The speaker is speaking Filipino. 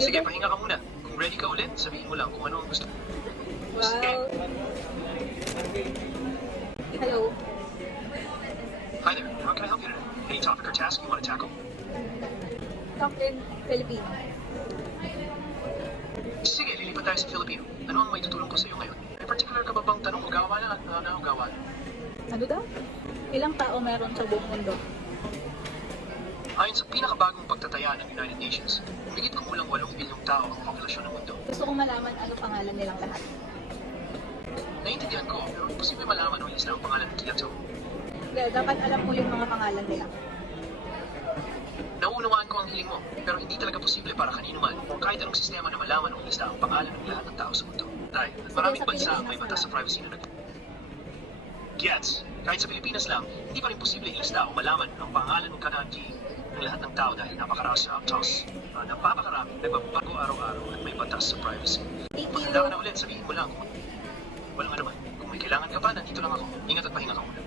Sige, ba? pahinga ka muna. Kung ready ka ulit, sabihin mo lang kung ano ang gusto. Sige. Wow. Hello. Hi there. How can I help you today? Any topic or task you want to tackle? Talk in Filipino. Sige, lilipat tayo sa Filipino. Ano ang may tutulong ko sa iyo ngayon? May particular ka ba bang tanong? Ugawa na at ugawa na? Ano daw? Ilang tao meron sa buong mundo? Ayon sa pinakabagong pagtataya ng United Nations, humigit kumulang 8 bilyong tao ang populasyon ng mundo. Gusto kong malaman ano pangalan nilang lahat. Naiintindihan ko, pero imposible malaman o ilista ang pangalan ng Kiato. Hindi, dapat alam mo yung mga pangalan nila. Nauunawaan ko ang hiling mo, pero hindi talaga posible para kanino man o kahit anong sistema na malaman o ilista ang pangalan ng lahat ng tao sa mundo. Dahil maraming sa bansa ang may Pilipinas batas sa na privacy na Gets, kahit sa Pilipinas lang, hindi pa rin posible ilista o malaman ang pangalan ng kananji ng lahat ng tao dahil napakarami sa aptos, napakarami, nagbabago araw-araw at may batas sa privacy. Thank Maganda ka you. na ulit, sabihin mo lang kung walang ano man. Kung may kailangan ka pa, nandito lang ako. Ingat at pahinga ka muna.